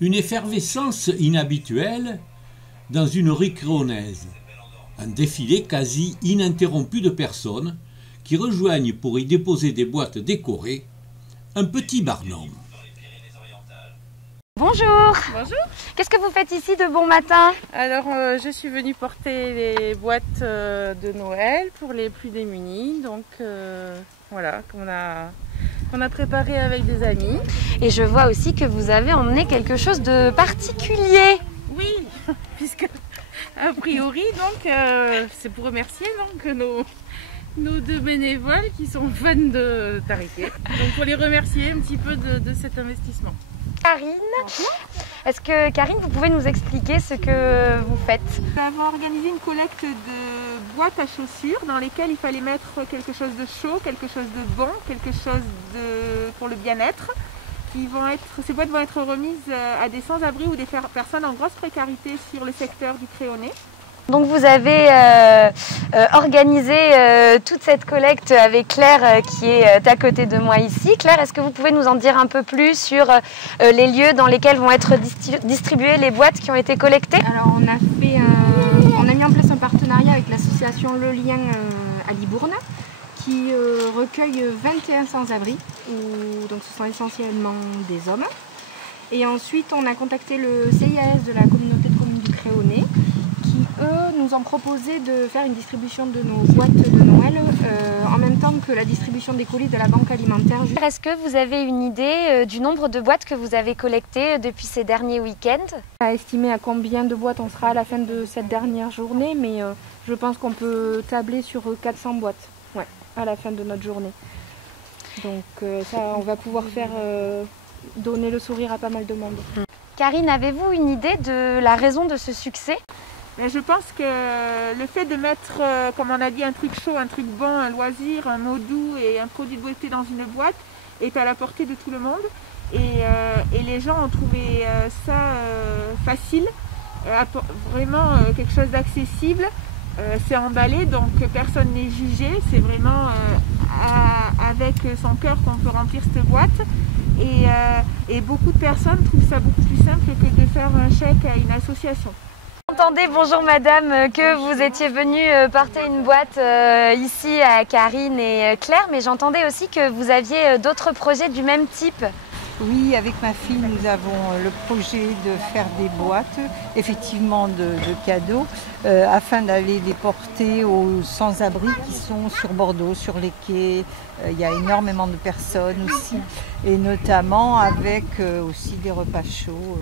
Une effervescence inhabituelle dans une rue créonaise. Un défilé quasi ininterrompu de personnes qui rejoignent pour y déposer des boîtes décorées un petit barnum. Bonjour. Bonjour. Qu'est-ce que vous faites ici de bon matin? Alors je suis venue porter les boîtes de Noël pour les plus démunis, donc voilà, qu'on a préparé avec des amis. Et je vois aussi que vous avez emmené quelque chose de particulier. Oui, puisque a priori donc c'est pour remercier donc nos deux bénévoles qui sont fans de Tariké. Donc pour les remercier un petit peu de cet investissement. Karine, est-ce que Karine, vous pouvez nous expliquer ce que vous faites? Nous avons organisé une collecte de boîtes à chaussures dans lesquelles il fallait mettre quelque chose de chaud, quelque chose de bon, quelque chose pour le bien-être. Ces boîtes vont être remises à des sans-abri ou des personnes en grosse précarité sur le secteur du Créonais. Donc vous avez organisé toute cette collecte avec Claire qui est à côté de moi ici. Claire, est-ce que vous pouvez nous en dire un peu plus sur les lieux dans lesquels vont être distribuées les boîtes qui ont été collectées? Alors on a mis en place un partenariat avec l'association Le Lien à Libourne qui recueille 21 sans-abri, donc ce sont essentiellement des hommes. Et ensuite on a contacté le CIAS de la communauté de communes du Créonais, eux nous ont proposé de faire une distribution de nos boîtes de Noël en même temps que la distribution des colis de la banque alimentaire. Est-ce que vous avez une idée du nombre de boîtes que vous avez collectées depuis ces derniers week-ends? On a estimé à combien de boîtes on sera à la fin de cette dernière journée, mais je pense qu'on peut tabler sur 400 boîtes à la fin de notre journée. Donc ça, on va pouvoir faire donner le sourire à pas mal de monde. Karine, avez-vous une idée de la raison de ce succès? Mais je pense que le fait de mettre, comme on a dit, un truc chaud, un truc bon, un loisir, un mot doux et un produit de beauté dans une boîte est à la portée de tout le monde. Et les gens ont trouvé ça facile, vraiment quelque chose d'accessible. C'est emballé, donc personne n'est jugé. C'est vraiment avec son cœur qu'on peut remplir cette boîte. Et beaucoup de personnes trouvent ça beaucoup plus simple que de faire un chèque à une association. Entendez, bonjour madame, que vous étiez venue porter une boîte ici à Karine et Claire, mais j'entendais aussi que vous aviez d'autres projets du même type. Oui, avec ma fille, nous avons le projet de faire des boîtes, effectivement de cadeaux, afin d'aller les porter aux sans-abri qui sont sur Bordeaux, sur les quais. Il y a énormément de personnes aussi, et notamment avec aussi des repas chauds.